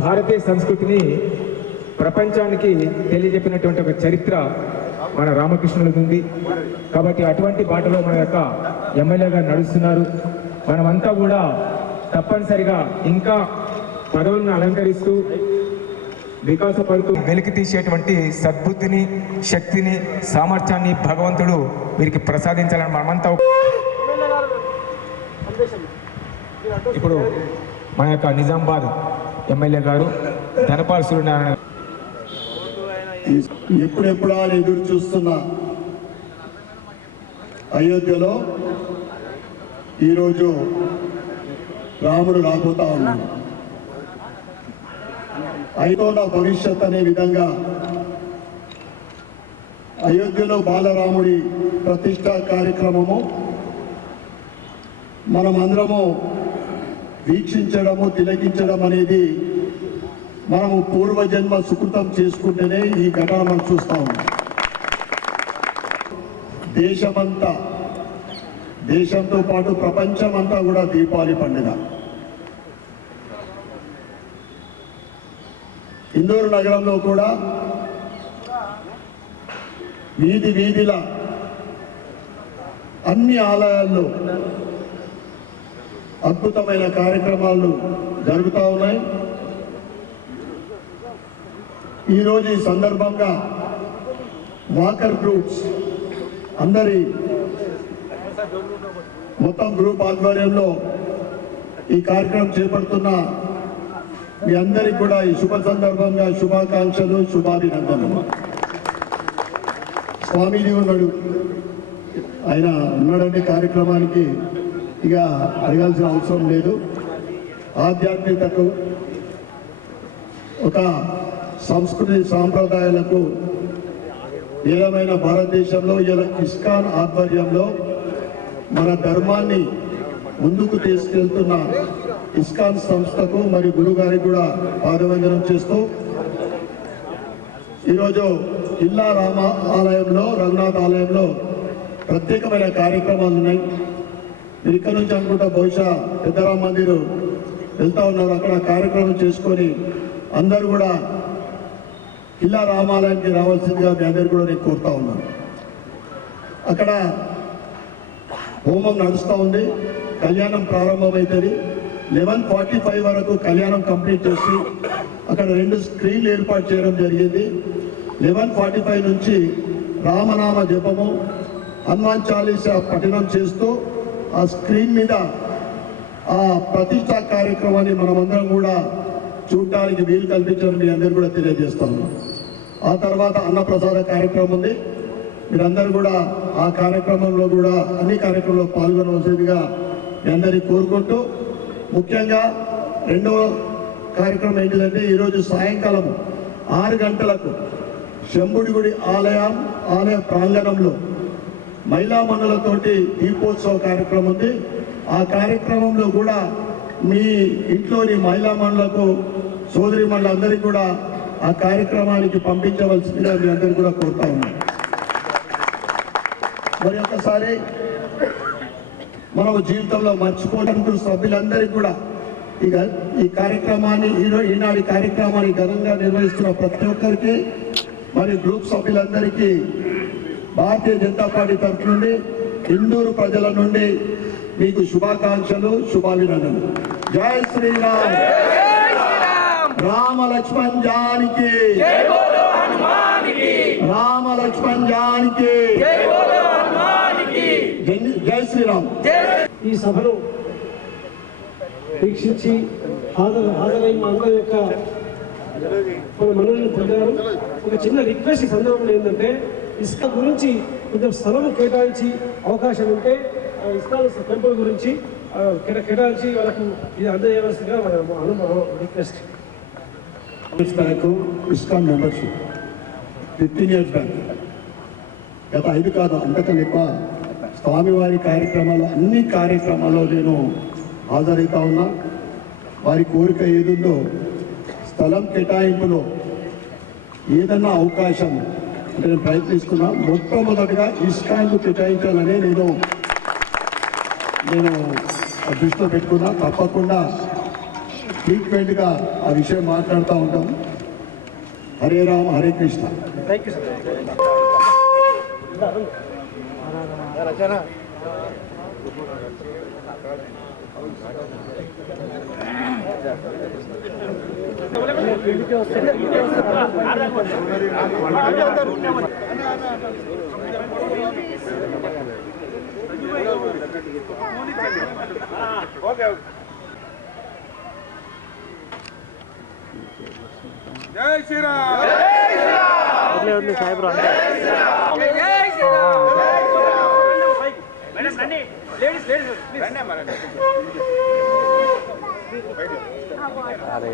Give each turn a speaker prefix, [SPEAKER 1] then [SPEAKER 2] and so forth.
[SPEAKER 1] భారతీయ సంస్కృతిని ప్రపంచానికి తెలియజెప్పినటువంటి ఒక చరిత్ర మన రామకృష్ణుడిది ఉంది. కాబట్టి అటువంటి బాటలో మన యొక్క ఎమ్మెల్యే గారు నడుస్తున్నారు. మనమంతా కూడా తప్పనిసరిగా ఇంకా పదవులను అలంకరిస్తూ వికాసపడుతూ వెలికి తీసేటువంటి సద్బుద్ధిని శక్తిని సామర్థ్యాన్ని భగవంతుడు వీరికి ప్రసాదించాలని మనమంతా ఇప్పుడు మన యొక్క నిజామాబాద్ ఎమ్మెల్యే గారు ధనపాల్ సూర్యనారాయణ
[SPEAKER 2] ఎప్పుడెప్పుడా ఎదురు చూస్తున్న అయోధ్యలో ఈరోజు రాముడు రాబోతా ఉన్నాడు. అయితే నా భవిష్యత్ అనే విధంగా అయోధ్యలో బాలరాముడి ప్రతిష్టా కార్యక్రమము మనమందరము వీక్షించడము తిలకించడం అనేది మనము పూర్వజన్మ సుకృతం చేసుకుంటేనే ఈ ఘటన మనం చూస్తాము దేశమంతా దేశంతో పాటు ప్రపంచమంతా కూడా దీపావళి పండుగ. ఇందూరు నగరంలో కూడా వీధి వీధిల అన్ని ఆలయాల్లో అద్భుతమైన కార్యక్రమాలు జరుగుతూ ఉన్నాయి. ఈరోజు ఈ సందర్భంగా వాకర్ గ్రూప్స్ అందరి మొత్తం గ్రూప్ ఆధ్వర్యంలో ఈ కార్యక్రమం చేపడుతున్న మీ అందరికి కూడా ఈ శుభ సందర్భంగా శుభాకాంక్షలు శుభాభినందనలు. స్వామీజీ ఉన్నాడు. ఆయన ఉన్నాడంటే కార్యక్రమానికి. ఇక అడగాల్సిన అవసరం లేదు. ఆధ్యాత్మికతకు ఒక సంస్కృతి సాంప్రదాయాలకు నిలమైన భారతదేశంలో ఇలా ఇస్కాన్ ఆధ్వర్యంలో మన ధర్మాన్ని ముందుకు తీసుకెళ్తున్న ఇస్కాన్ సంస్థకు మరియు గురుగారికి కూడా పాదవందనం చేస్తూ ఈరోజు ఇల్లా రామ ఆలయంలో రఘునాథ్ ఆలయంలో ప్రత్యేకమైన కార్యక్రమాలు ఉన్నాయి. ఇక్కడ నుంచి అనుకుంటా బహుశా పెద్దరామ మందిర్ వెళ్తా ఉన్నారు. అక్కడ కార్యక్రమం చేసుకొని అందరూ కూడా ఇల్లా రామాలయానికి రావాల్సిందిగా మీ అందరు కూడా నేను కోరుతా ఉన్నాను. అక్కడ హోమం నడుస్తూ ఉంది. కళ్యాణం ప్రారంభమవుతుంది లెవెన్ ఫార్టీ ఫైవ్ వరకు కళ్యాణం కంప్లీట్ చేసి అక్కడ రెండు స్క్రీన్లు ఏర్పాటు చేయడం జరిగింది. లెవెన్ ఫార్టీ ఫైవ్ నుంచి రామనామ జపము హనుమాన్ చాలీసా పఠనం చేస్తూ ఆ స్క్రీన్ మీద ఆ ప్రతిష్టా కార్యక్రమాన్ని మనమందరం కూడా చూడటానికి వీలు కల్పించాలని మీ అందరూ కూడా తెలియజేస్తాము. ఆ తర్వాత అన్నప్రసాద కార్యక్రమం ఉంది. మీరందరూ కూడా ఆ కార్యక్రమంలో కూడా అన్ని కార్యక్రమంలో పాల్గొనవలసిందిగా మీ అందరినీ కోరుకుంటూ ముఖ్యంగా రెండవ కార్యక్రమం ఏంటిదంటే ఈరోజు సాయంకాలం ఆరు గంటలకు శంభుడి గుడి ఆలయం ఆలయ ప్రాంగణంలో మహిళా మండలతోటి దీపోత్సవ కార్యక్రమం ఉంది. ఆ కార్యక్రమంలో కూడా మీ ఇంట్లోని మహిళా మండలకు సోదరి మండలందరికీ కూడా ఆ కార్యక్రమానికి పంపించవలసిందిగా మీ అందరికీ కూడా కోరుతా ఉన్నాం. మరి ఒకసారి మనం జీవితంలో మర్చిపోయినట్టు సభ్యులందరికీ కూడా ఇక ఈ కార్యక్రమాన్ని ఈరోజు ఈనాడు కార్యక్రమాన్ని ఘనంగా నిర్వహిస్తున్న ప్రతి ఒక్కరికి మరి గ్రూప్ సభ్యులందరికీ భారతీయ జనతా పార్టీ తరఫు నుండి ఇందూరు ప్రజల నుండి మీకు శుభాకాంక్షలు శుభాభినందనలు. జై శ్రీరామ్. రామ లక్ష్మణ్ జానికి. రామ లక్ష్మణ్ జానికి. జై- శ్రీరామ్.
[SPEAKER 3] ఈ సభను వీక్షించి హాజరు హాజరై మా అందరి యొక్క మన మనల్ని పొందారు ఒక చిన్న రిక్వెస్ట్ సందర్భం సందర్భంలో ఏంటంటే ఇసుక గురించి కొంచెం స్థలం కేటాయించి అవకాశం ఉంటే ఆ ఇస్కాన్ టెంపుల్ గురించి కేటాయించి వాళ్ళకు ఇది అందజేయవలసిందిగా అనుభవం request
[SPEAKER 2] years ISKCON membership. Fifteen years back. గత ఐదు కాదు అంతకన్నా ఎక్కువ స్వామివారి కార్యక్రమాలు అన్ని కార్యక్రమాల్లో నేను హాజరవుతా ఉన్నా. వారి కోరిక ఏదుందో స్థలం కేటాయింపులో ఏదన్నా అవకాశం నేను ప్రయత్నిస్తున్నా. మొట్టమొదటిగా ఇస్కాన్కు కేటాయించాలని నేను నేను దృష్టిలో పెట్టుకున్నా. తప్పకుండా ఫ్రీక్వెంట్గా ఆ విషయం మాట్లాడుతూ ఉంటాం. హరే రామ హరే కృష్ణ.
[SPEAKER 4] జై శ్రీరామ్.
[SPEAKER 5] వదిలే సాయిబ్రో అంటే అరే.